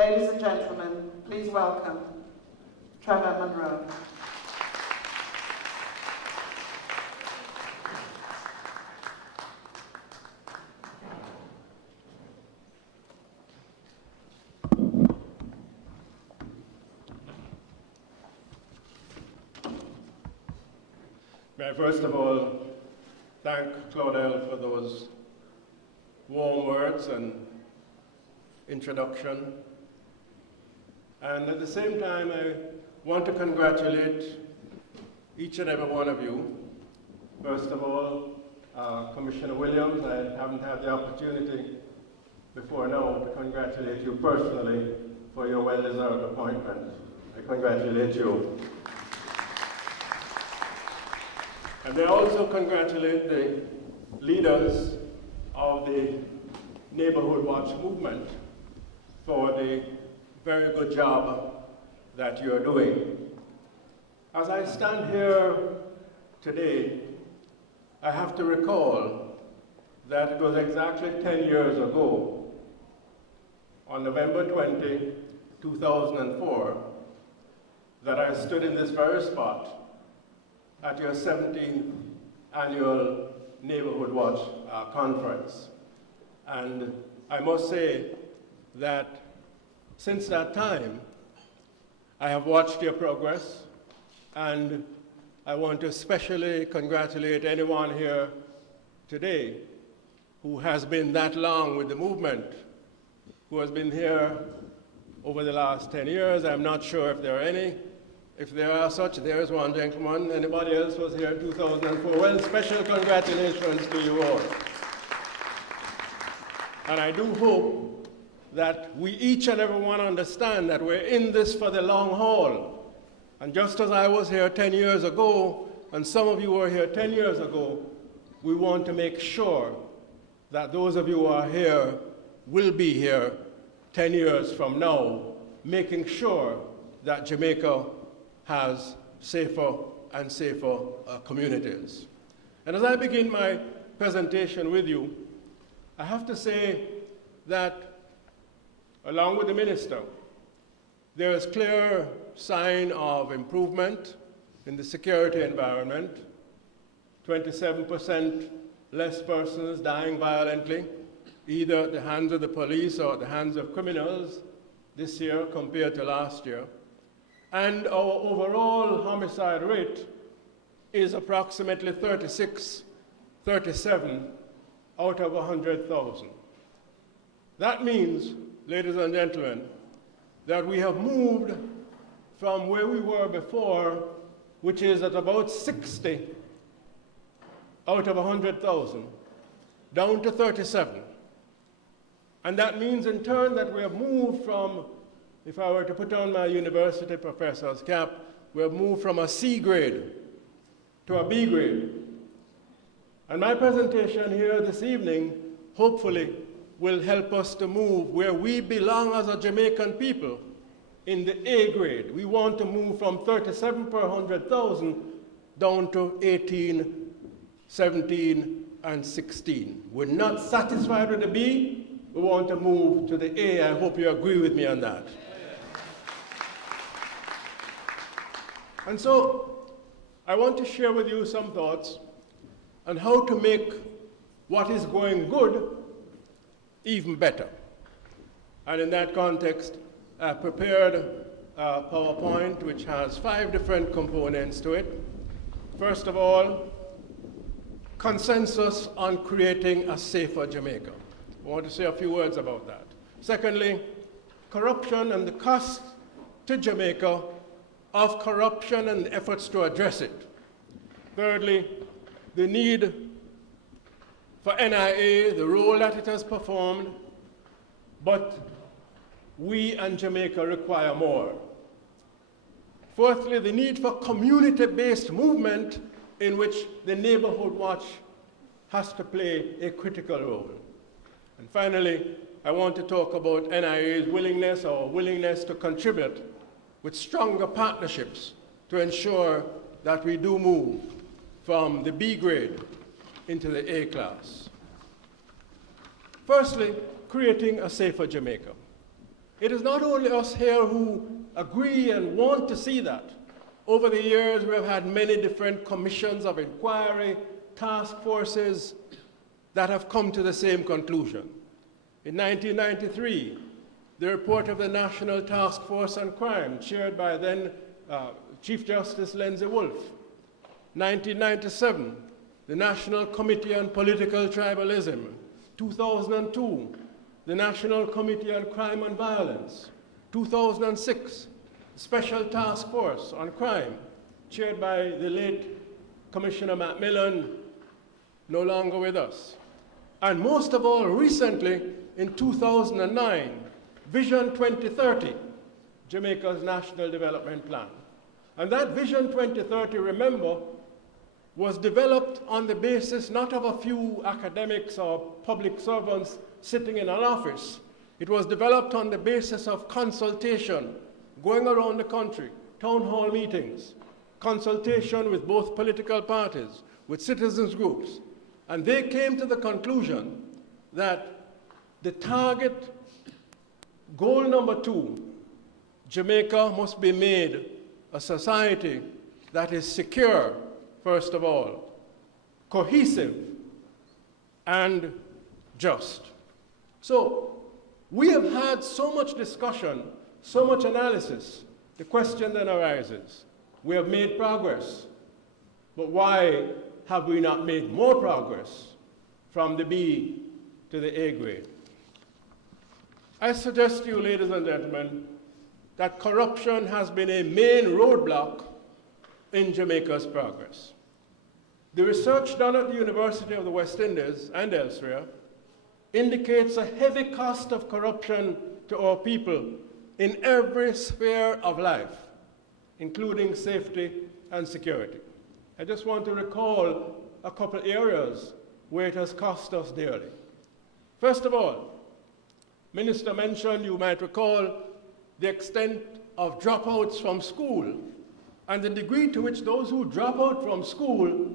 Ladies and gentlemen, please welcome Trevor Munroe. May I first of all thank Claudel for those warm words and introduction. And at the same time, I want to congratulate each and every one of you. First of all, Commissioner Williams, I haven't had the opportunity before now to congratulate you personally for your well-deserved appointment. I congratulate you. And I also congratulate the leaders of the Neighbourhood Watch movement for the very good job that you're doing. As I stand here today, I have to recall that it was exactly 10 years ago, on November 20, 2004, that I stood in this very spot at your 17th annual Neighbourhood Watch conference. And I must say that since that time, I have watched your progress, and I want to especially congratulate anyone here today who has been that long with the movement, who has been here over the last 10 years. I'm not sure if there are any. If there are such, there is one gentleman. Anybody else was here in 2004? Well, special congratulations to you all. And I do hope that we each and every one understand that we're in this for the long haul. And just as I was here 10 years ago, and some of you were here 10 years ago, we want to make sure that those of you who are here will be here 10 years from now, making sure that Jamaica has safer and safer communities. And as I begin my presentation with you, I have to say that, along with the minister, there is clear sign of improvement in the security environment. 27% less persons dying violently, either at the hands of the police or at the hands of criminals this year compared to last year. And our overall homicide rate is approximately 36, 37 out of 100,000. That means, ladies and gentlemen, that we have moved from where we were before, which is at about 60 out of 100,000, down to 37. And that means in turn that we have moved from, if I were to put on my university professor's cap, we have moved from a C grade to a B grade. And my presentation here this evening, hopefully, will help us to move where we belong as a Jamaican people, in the A grade. We want to move from 37 per 100,000 down to 18, 17, and 16. We're not satisfied with the B. We want to move to the A. I hope you agree with me on that. And so, I want to share with you some thoughts on how to make what is going good even better. And in that context, I prepared a PowerPoint which has 5 different components to it. First of all, consensus on creating a safer Jamaica. I want to say a few words about that. Secondly, corruption and the cost to Jamaica of corruption and efforts to address it. Thirdly, the need for NIA, the role that it has performed, but we and Jamaica require more. Fourthly, the need for community-based movement in which the Neighbourhood Watch has to play a critical role. And finally, I want to talk about NIA's willingness to contribute with stronger partnerships to ensure that we do move from the B grade into the A class. Firstly, creating a safer Jamaica. It is not only us here who agree and want to see that. Over the years, we have had many different commissions of inquiry, task forces that have come to the same conclusion. In 1993, the report of the National Task Force on Crime, chaired by then Chief Justice Lindsay Wolf. 1997, the National Committee on Political Tribalism. 2002, the National Committee on Crime and Violence. 2006, Special Task Force on Crime, chaired by the late Commissioner Macmillan, no longer with us. And most of all, recently, in 2009, Vision 2030, Jamaica's National Development Plan. And that Vision 2030, remember, was developed on the basis not of a few academics or public servants sitting in an office. It was developed on the basis of consultation, going around the country, town hall meetings, consultation with both political parties, with citizens groups. And they came to the conclusion that the target, goal number 2, Jamaica must be made a society that is secure, first of all, cohesive, and just. So we have had so much discussion, so much analysis. The question then arises, we have made progress, but why have we not made more progress from the B to the A grade? I suggest to you, ladies and gentlemen, that corruption has been a main roadblock in Jamaica's progress. The research done at the University of the West Indies and elsewhere indicates a heavy cost of corruption to our people in every sphere of life, including safety and security. I just want to recall a couple areas where it has cost us dearly. First of all, Minister mentioned, you might recall, the extent of dropouts from school and the degree to which those who drop out from school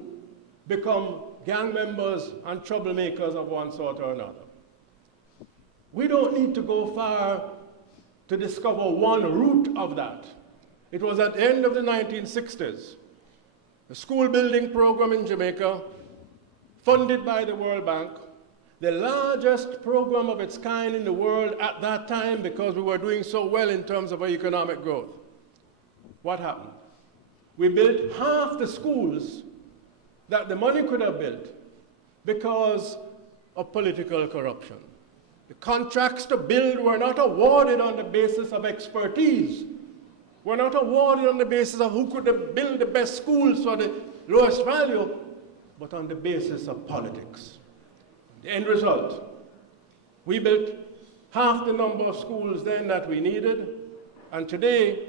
become gang members and troublemakers of one sort or another. We don't need to go far to discover one root of that. It was at the end of the 1960s, the school building program in Jamaica, funded by the World Bank, the largest program of its kind in the world at that time because we were doing so well in terms of our economic growth. What happened? We built half the schools that the money could have built because of political corruption. The contracts to build were not awarded on the basis of expertise, were not awarded on the basis of who could build the best schools for the lowest value, but on the basis of politics. The end result, we built half the number of schools then that we needed, and today,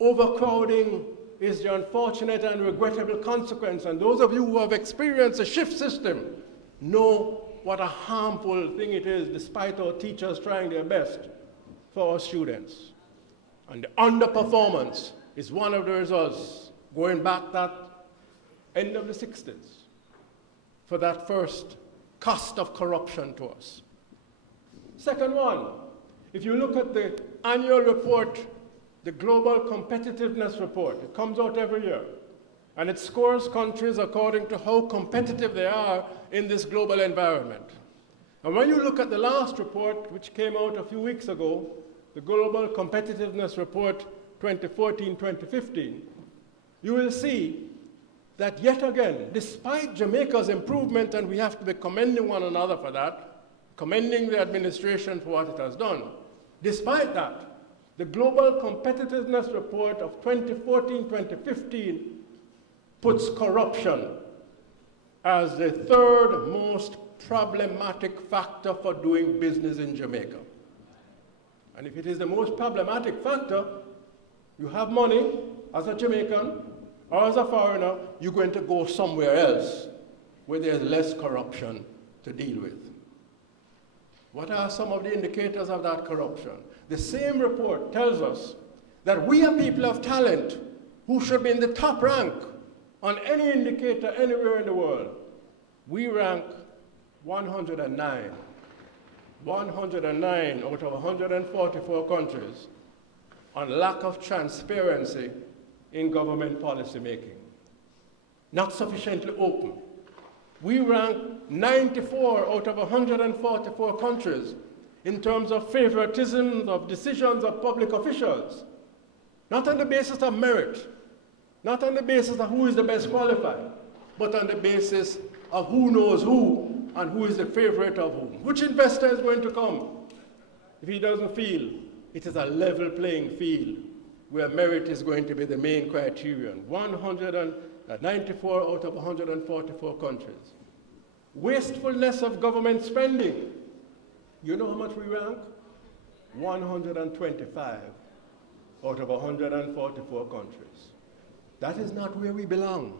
overcrowding is the unfortunate and regrettable consequence, and those of you who have experienced a shift system know what a harmful thing it is, despite our teachers trying their best for our students. And the underperformance is one of the results, going back that end of the 60s, for that first cost of corruption to us. Second one, if you look at the annual report, the Global Competitiveness Report, it comes out every year, and it scores countries according to how competitive they are in this global environment. And when you look at the last report, which came out a few weeks ago, the Global Competitiveness Report 2014-2015, you will see that yet again, despite Jamaica's improvement, and we have to be commending one another for that, commending the administration for what it has done, despite that, the Global Competitiveness Report of 2014-2015 puts corruption as the third most problematic factor for doing business in Jamaica. And if it is the most problematic factor, you have money as a Jamaican or as a foreigner, you're going to go somewhere else where there's less corruption to deal with. What are some of the indicators of that corruption? The same report tells us that we are people of talent who should be in the top rank on any indicator anywhere in the world. We rank 109 109 out of 144 countries on lack of transparency in government policy making. Not sufficiently open. We rank 94 out of 144 countries in terms of favoritism of decisions of public officials, not on the basis of merit, not on the basis of who is the best qualified, but on the basis of who knows who and who is the favorite of whom. Which investor is going to come if he doesn't feel it is a level playing field where merit is going to be the main criterion? 194 out of 144 countries. Wastefulness of government spending. You know how much we rank? 125 out of 144 countries. That is not where we belong.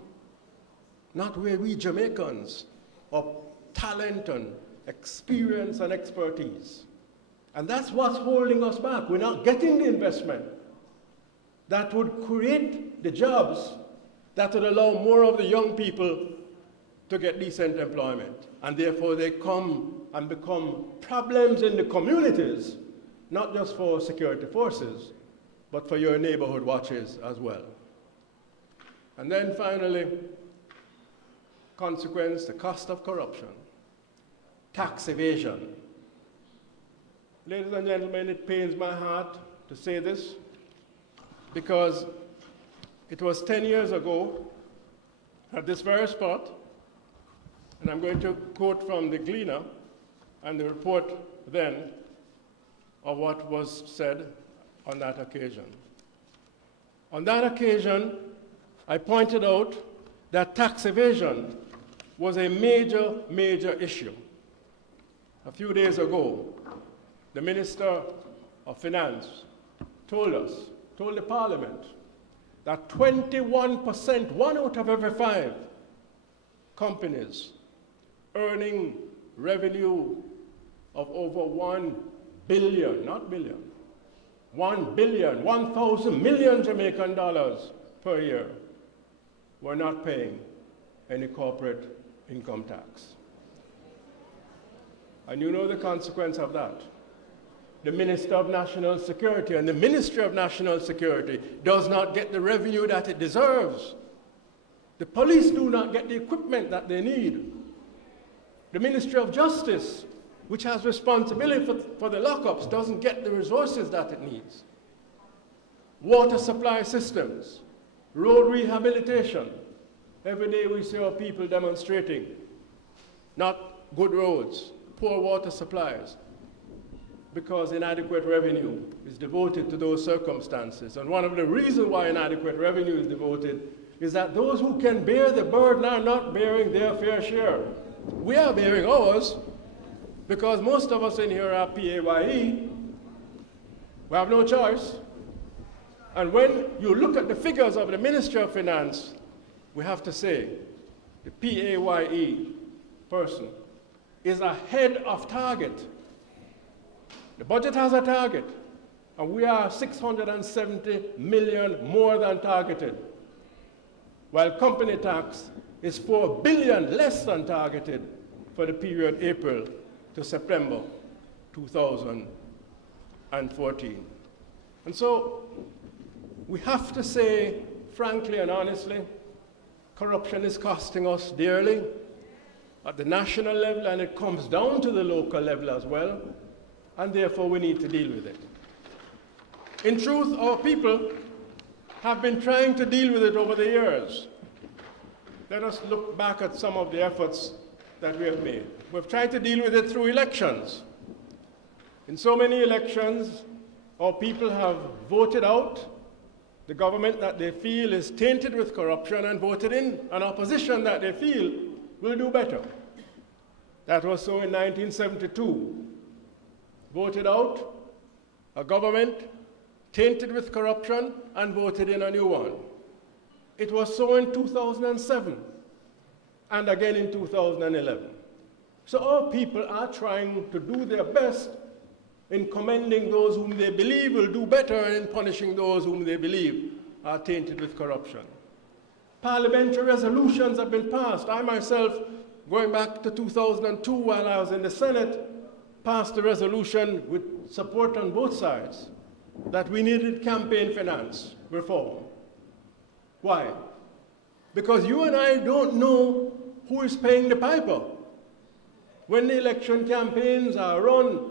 Not where we Jamaicans of talent and experience and expertise. And that's what's holding us back. We're not getting the investment that would create the jobs that would allow more of the young people to get decent employment. And therefore they come and become problems in the communities, not just for security forces, but for your neighborhood watches as well. And then finally, consequence, the cost of corruption, tax evasion. Ladies and gentlemen, it pains my heart to say this because it was 10 years ago at this very spot, and I'm going to quote from the Gleaner and the report then of what was said on that occasion. On that occasion, I pointed out that tax evasion was a major, major issue. A few days ago, the Minister of Finance told the Parliament, that 21%, 1 out of every 5 companies earning revenue of over 1 billion, not billion, 1 billion, 1,000 million Jamaican dollars per year were not paying any corporate income tax. And you know the consequence of that. The Minister of National Security and the Ministry of National Security does not get the revenue that it deserves. The police do not get the equipment that they need. The Ministry of Justice, which has responsibility for the lockups, doesn't get the resources that it needs. Water supply systems, road rehabilitation. Every day we see our people demonstrating. Not good roads, poor water supplies, because inadequate revenue is devoted to those circumstances. And one of the reasons why inadequate revenue is devoted is that those who can bear the burden are not bearing their fair share. We are bearing ours because most of us in here are PAYE. We have no choice. And when you look at the figures of the Ministry of Finance, we have to say the PAYE person is ahead of target. The budget has a target, and we are 670 million more than targeted, while company tax is 4 billion less than targeted for the period April to September 2014. And so we have to say, frankly and honestly, corruption is costing us dearly at the national level, and it comes down to the local level as well. And therefore we need to deal with it. In truth, our people have been trying to deal with it over the years. Let us look back at some of the efforts that we have made. We've tried to deal with it through elections. In so many elections, our people have voted out the government that they feel is tainted with corruption and voted in an opposition that they feel will do better. That was so in 1972. Voted out a government tainted with corruption and voted in a new one. It was so in 2007 and again in 2011. So our people are trying to do their best in commending those whom they believe will do better and in punishing those whom they believe are tainted with corruption. Parliamentary resolutions have been passed. I myself, going back to 2002 while I was in the Senate, passed a resolution with support on both sides that we needed campaign finance reform. Why? Because you and I don't know who is paying the piper. When the election campaigns are run,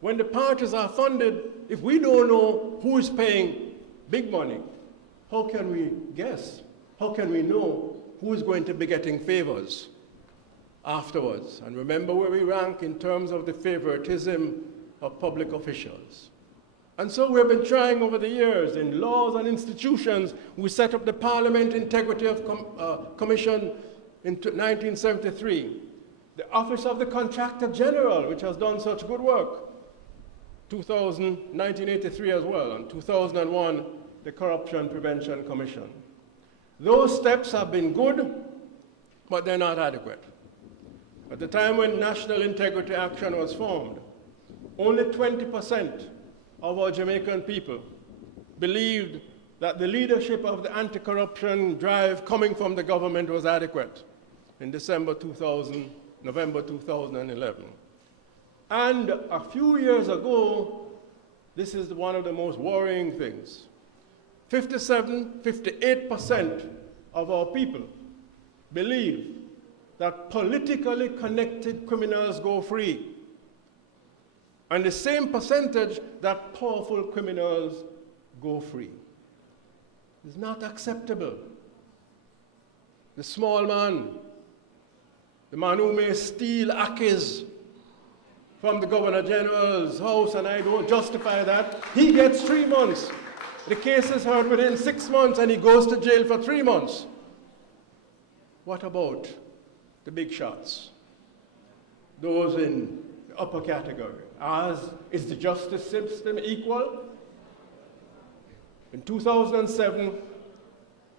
when the parties are funded, if we don't know who is paying big money, how can we guess? How can we know who is going to be getting favors afterwards? And remember where we rank in terms of the favoritism of public officials. And so we've been trying over the years in laws and institutions. We set up the Parliament Integrity of Commission in 1973, the Office of the Contractor General, which has done such good work, 1983 as well, and 2001, the Corruption Prevention Commission. Those steps have been good, but they're not adequate. At the time when National Integrity Action was formed, only 20% of our Jamaican people believed that the leadership of the anti-corruption drive coming from the government was adequate in November 2011. And a few years ago, this is one of the most worrying things. 58% of our people believe that politically connected criminals go free, and the same percentage that powerful criminals go free. It's not acceptable. The small man, the man who may steal akis from the Governor General's house, and I don't justify that, he gets 3 months. The case is heard within 6 months and he goes to jail for 3 months. What about the big shots? Those in the upper category. Is the justice system equal? In 2007,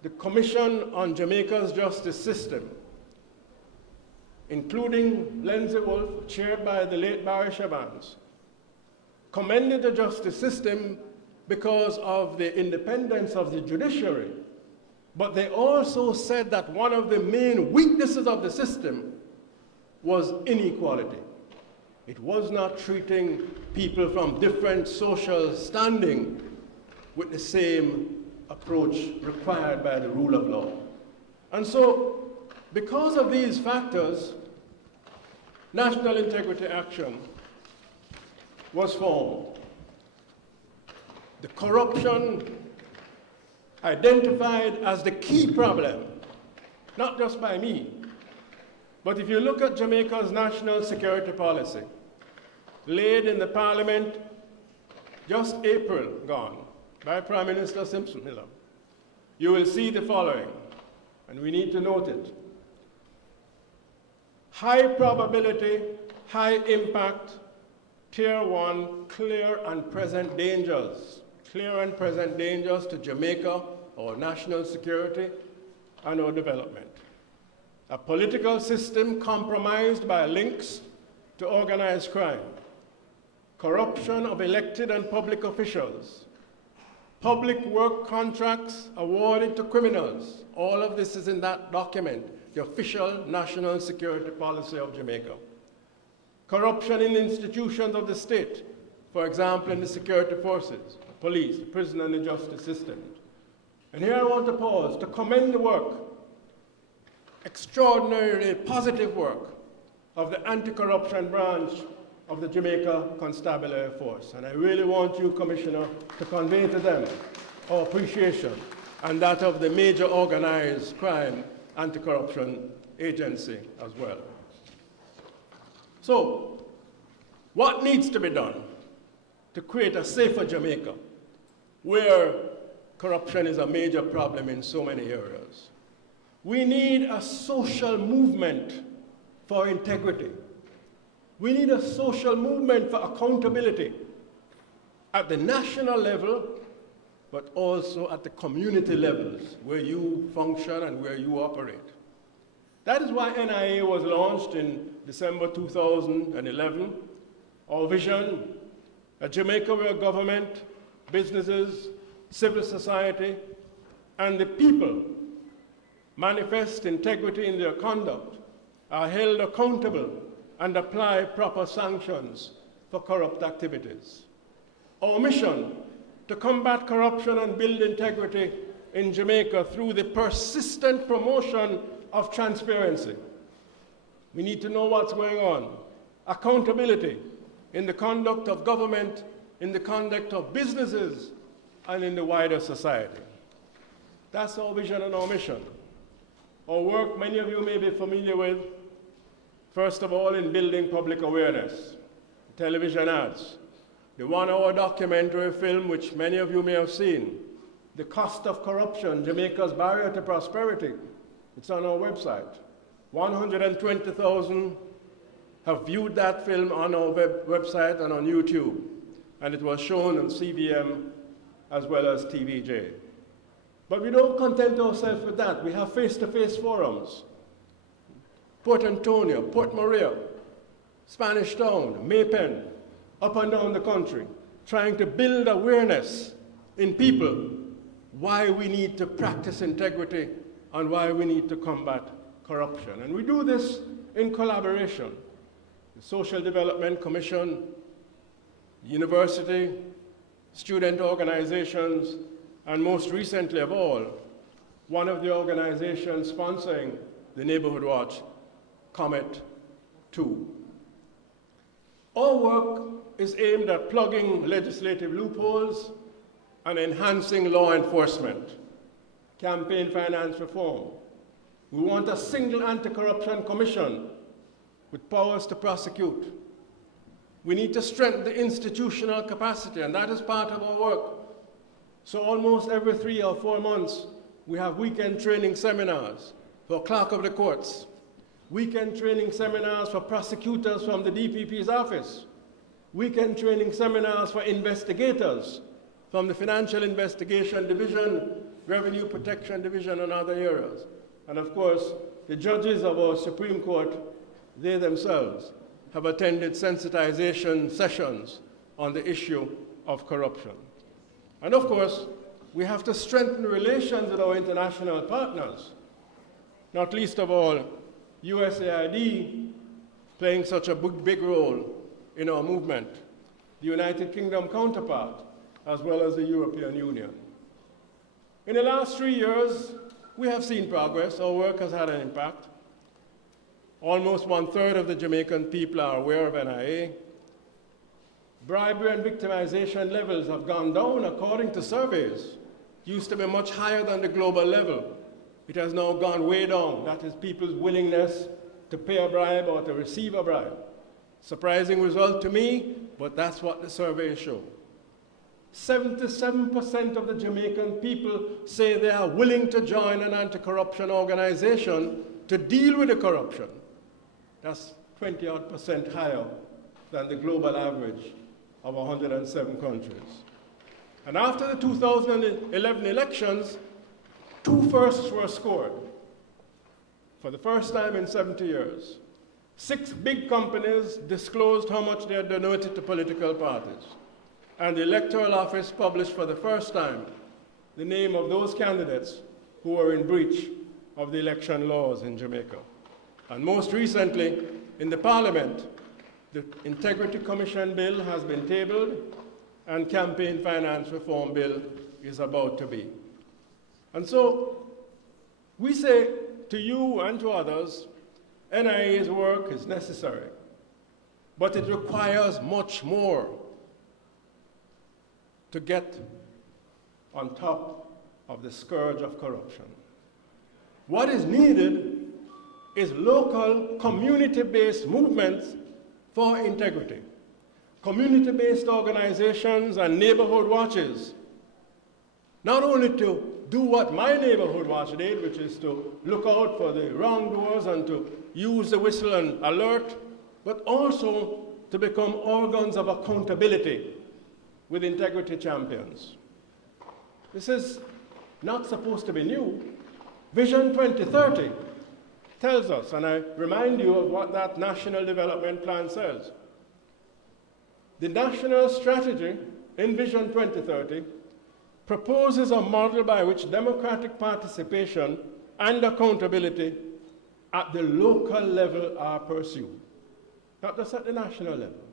the Commission on Jamaica's Justice System, including Lindsay Wolf, chaired by the late Barry Shabans, commended the justice system because of the independence of the judiciary. But they also said that one of the main weaknesses of the system was inequality. It was not treating people from different social standing with the same approach required by the rule of law. And so, because of these factors, National Integrity Action was formed. The corruption identified as the key problem, not just by me, but if you look at Jamaica's national security policy, laid in the Parliament just April gone by Prime Minister Simpson Miller, you will see the following, and we need to note it. High probability, high impact, Tier 1, clear and present dangers. Clear and present dangers to Jamaica, our national security, and our development. A political system compromised by links to organized crime. Corruption of elected and public officials. Public work contracts awarded to criminals. All of this is in that document, the official national security policy of Jamaica. Corruption in institutions of the state, for example, in the security forces, the police, the prison, and the justice system. And here I want to pause to commend the work, extraordinarily positive work, of the anti-corruption branch of the Jamaica Constabulary Force. And I really want you, Commissioner, to convey to them our appreciation and that of the major organized crime anti-corruption agency as well. So, what needs to be done to create a safer Jamaica where corruption is a major problem in so many areas? We need a social movement for integrity. We need a social movement for accountability at the national level, but also at the community levels where you function and where you operate. That is why NIA was launched in December 2011. Our vision, a Jamaica where government, businesses, civil society, and the people manifest integrity in their conduct, are held accountable, and apply proper sanctions for corrupt activities. Our mission to combat corruption and build integrity in Jamaica through the persistent promotion of transparency. We need to know what's going on. Accountability in the conduct of government, in the conduct of businesses, and in the wider society. That's our vision and our mission. Our work, many of you may be familiar with, first of all, in building public awareness, television ads, the 1-hour documentary film, which many of you may have seen, The Cost of Corruption, Jamaica's Barrier to Prosperity. It's on our website. 120,000 have viewed that film on our website and on YouTube, and it was shown on CVM as well as TVJ. But we don't content ourselves with that. We have face-to-face forums. Port Antonio, Port Maria, Spanish Town, Maypen, up and down the country, trying to build awareness in people why we need to practice integrity and why we need to combat corruption. And we do this in collaboration. The Social Development Commission, university, student organizations, and most recently of all, one of the organizations sponsoring the Neighbourhood Watch, Comet 2. Our work is aimed at plugging legislative loopholes and enhancing law enforcement, campaign finance reform. We want a single anti-corruption commission with powers to prosecute. We need to strengthen the institutional capacity, and that is part of our work. So almost every 3 or 4 months, we have weekend training seminars for clerk of the courts, weekend training seminars for prosecutors from the DPP's office, weekend training seminars for investigators from the Financial Investigation Division, Revenue Protection Division, and other areas. And of course, the judges of our Supreme Court, they themselves have attended sensitization sessions on the issue of corruption. And of course, we have to strengthen relations with our international partners, not least of all, USAID playing such a big role in our movement, the United Kingdom counterpart, as well as the European Union. In the last 3 years, we have seen progress. Our work has had an impact. Almost 1/3 of the Jamaican people are aware of NIA. Bribery and victimization levels have gone down according to surveys. It used to be much higher than the global level. It has now gone way down. That is people's willingness to pay a bribe or to receive a bribe. Surprising result to me, but that's what the surveys show. 77% of the Jamaican people say they are willing to join an anti-corruption organization to deal with the corruption. That's 20% higher than the global average of 107 countries. And after the 2011 elections, 2 firsts were scored for the first time in 70 years. 6 big companies disclosed how much they had donated to political parties. And the Electoral Office published for the first time the name of those candidates who were in breach of the election laws in Jamaica. And most recently, in the Parliament, the Integrity Commission Bill has been tabled, and Campaign Finance Reform Bill is about to be. And so, we say to you and to others, NIA's work is necessary, but it requires much more to get on top of the scourge of corruption. What is needed is local, community-based movements for integrity. Community-based organizations and neighborhood watches, not only to do what my neighborhood watch did, which is to look out for the wrongdoers and to use the whistle and alert, but also to become organs of accountability with integrity champions. This is not supposed to be new. Vision 2030 tells us, and I remind you of what that National Development Plan says. The national strategy in Vision 2030 proposes a model by which democratic participation and accountability at the local level are pursued, not just at the national level.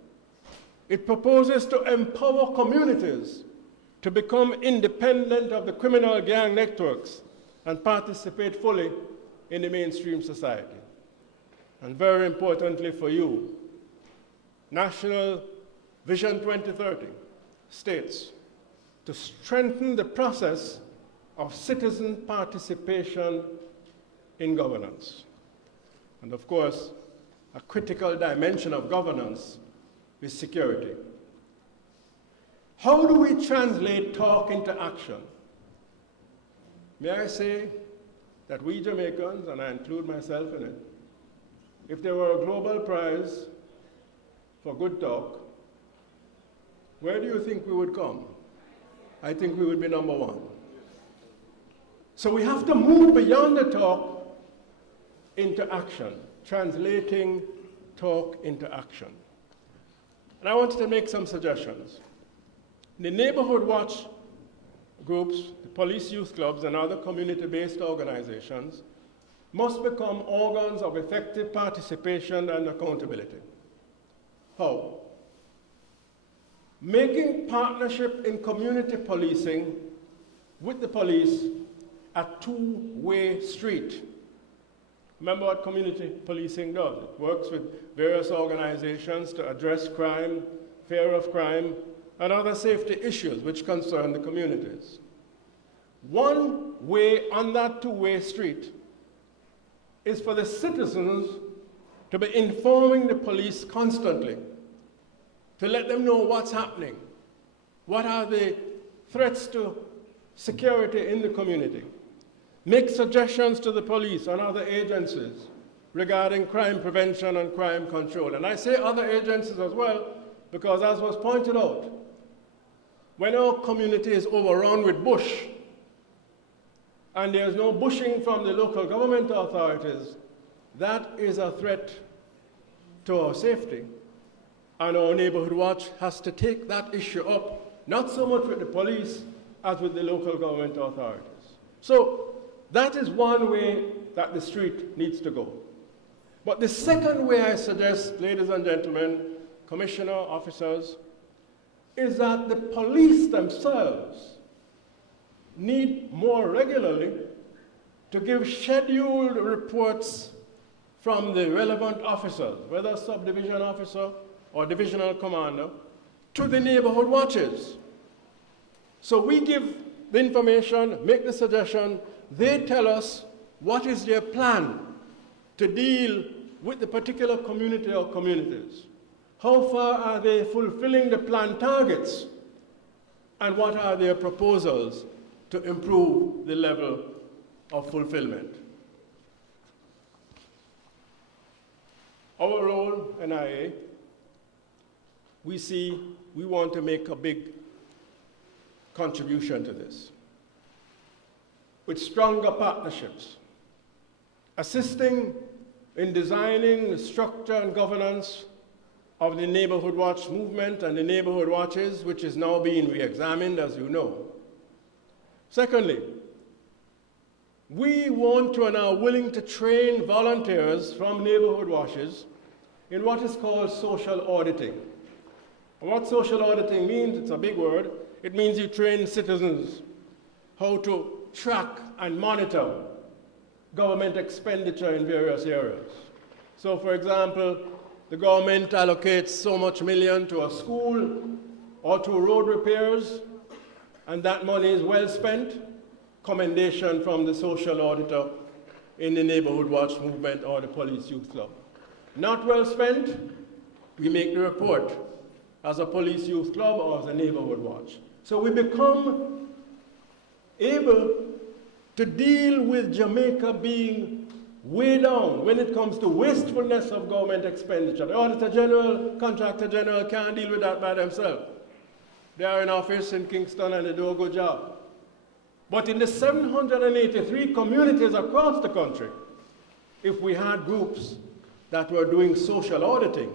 It proposes to empower communities to become independent of the criminal gang networks and participate fully in the mainstream society. And very importantly for you, National Vision 2030 states to strengthen the process of citizen participation in governance. And of course, a critical dimension of governance is security. How do we translate talk into action? May I say that we Jamaicans, and I include myself in it, if there were a global prize for good talk, where do you think we would come? I think we would be number one. So we have to move beyond the talk into action, translating talk into action. And I wanted to make some suggestions. The Neighbourhood Watch groups, the police youth clubs, and other community-based organizations must become organs of effective participation and accountability. How? Making partnership in community policing with the police a two-way street. Remember what community policing does. It works with various organizations to address crime, fear of crime, and other safety issues which concern the communities. One way on that two-way street is for the citizens to be informing the police constantly, to let them know what's happening, what are the threats to security in the community, make suggestions to the police and other agencies regarding crime prevention and crime control. And I say other agencies as well, because as was pointed out, when our community is overrun with bush, and there's no bushing from the local government authorities, that is a threat to our safety. And our Neighbourhood Watch has to take that issue up, not so much with the police as with the local government authorities. So that is one way that the street needs to go. But the second way I suggest, ladies and gentlemen, commissioner, officers, is that the police themselves need more regularly to give scheduled reports from the relevant officers, whether subdivision officer or divisional commander, to the neighborhood watches. So we give the information, make the suggestion, they tell us what is their plan to deal with the particular community or communities. How far are they fulfilling the plan targets? And what are their proposals to improve the level of fulfillment? Our role, NIA, we want to make a big contribution to this with stronger partnerships, assisting in designing the structure and governance of the Neighbourhood Watch movement and the Neighbourhood Watches, which is now being re-examined, as you know. Secondly, we want to and are willing to train volunteers from Neighbourhood Watches in what is called social auditing. And what social auditing means, it's a big word, it means you train citizens how to track and monitor government expenditure in various areas. So for example, the government allocates so much million to a school or to road repairs, and that money is well spent. Commendation from the social auditor in the Neighbourhood Watch movement or the Police Youth Club. Not well spent, we make the report as a Police Youth Club or as a Neighbourhood Watch. So we become able to deal with Jamaica being way down when it comes to wastefulness of government expenditure. The Auditor General, Contractor General can't deal with that by themselves. They are in office in Kingston and they do a good job. But in the 783 communities across the country, if we had groups that were doing social auditing,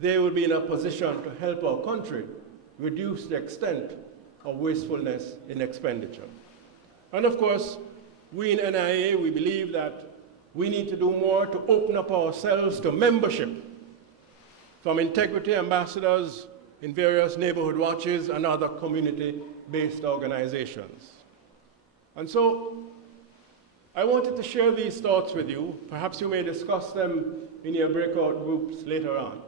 they would be in a position to help our country reduce the extent of wastefulness in expenditure. And of course, we in NIA, we believe that we need to do more to open up ourselves to membership from integrity ambassadors in various neighborhood watches and other community-based organizations. And so I wanted to share these thoughts with you. Perhaps you may discuss them in your breakout groups later on.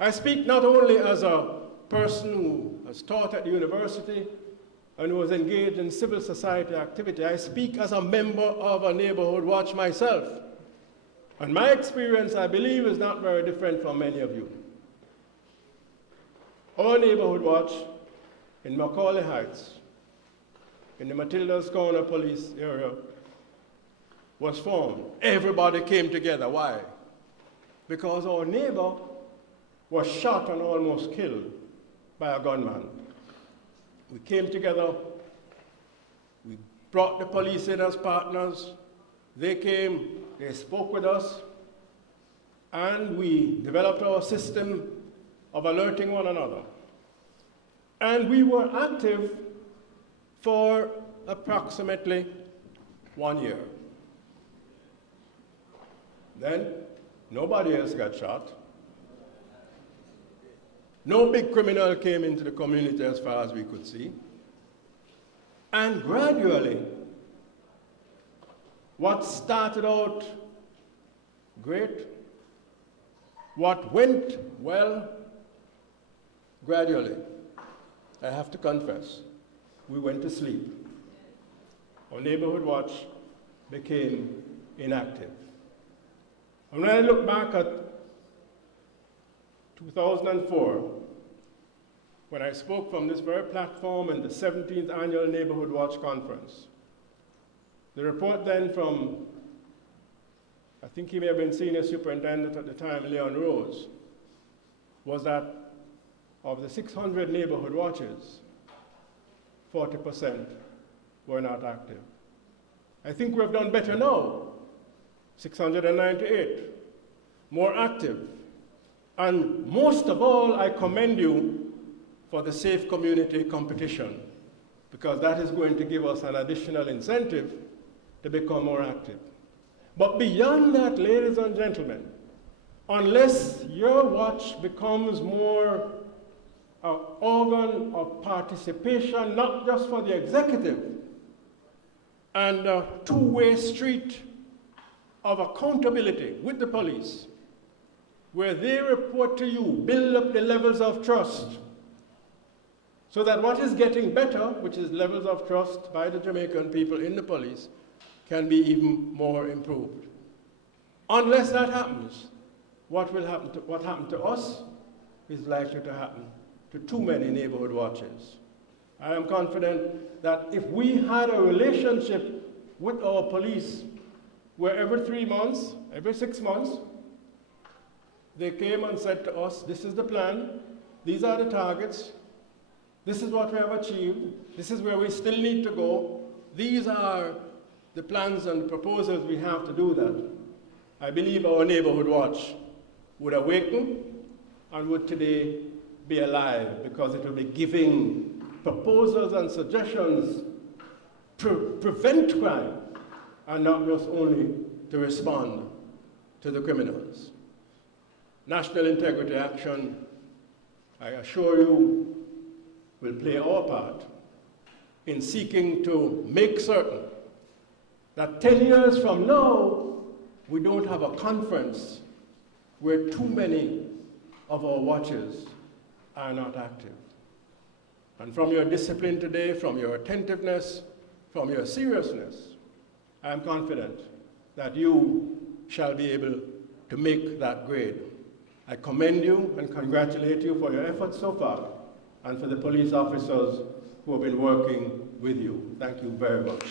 I speak not only as a person who has taught at the university and who was engaged in civil society activity, I speak as a member of a neighborhood watch myself. And my experience, I believe, is not very different from many of you. Our neighborhood watch in Macaulay Heights, in the Matilda's Corner police area, was formed. Everybody came together. Why? Because our neighbor was shot and almost killed by a gunman. We came together, we brought the police in as partners, they came, they spoke with us, and we developed our system of alerting one another. And we were active for approximately 1 year. Then, nobody else got shot. No big criminal came into the community as far as we could see. And gradually, what started out great, what went well, gradually, I have to confess, we went to sleep. Our neighborhood watch became inactive. And when I look back at 2004, when I spoke from this very platform in the 17th Annual Neighborhood Watch Conference, the report then from, I think he may have been Senior Superintendent at the time, Leon Rose, was that of the 600 neighborhood watches, 40% were not active. I think we've done better now. 698, more active. And most of all, I commend you for the Safe Community competition, because that is going to give us an additional incentive to become more active. But beyond that, ladies and gentlemen, unless your watch becomes more an organ of participation, not just for the executive, and a two-way street of accountability with the police, where they report to you, build up the levels of trust, so that what is getting better, which is levels of trust by the Jamaican people in the police, can be even more improved. Unless that happens, what happened to us is likely to happen to too many neighborhood watches. I am confident that if we had a relationship with our police where every 3 months, every 6 months, they came and said to us, this is the plan, these are the targets, this is what we have achieved, this is where we still need to go, these are the plans and proposals we have to do that. I believe our neighborhood watch would awaken and would today be alive, because it will be giving proposals and suggestions to prevent crime and not just only to respond to the criminals. National Integrity Action, I assure you, will play our part in seeking to make certain that 10 years from now, we don't have a conference where too many of our watches are not active. And from your discipline today, from your attentiveness, from your seriousness, I am confident that you shall be able to make that grade. I commend you and congratulate you for your efforts so far, and for the police officers who have been working with you. Thank you very much.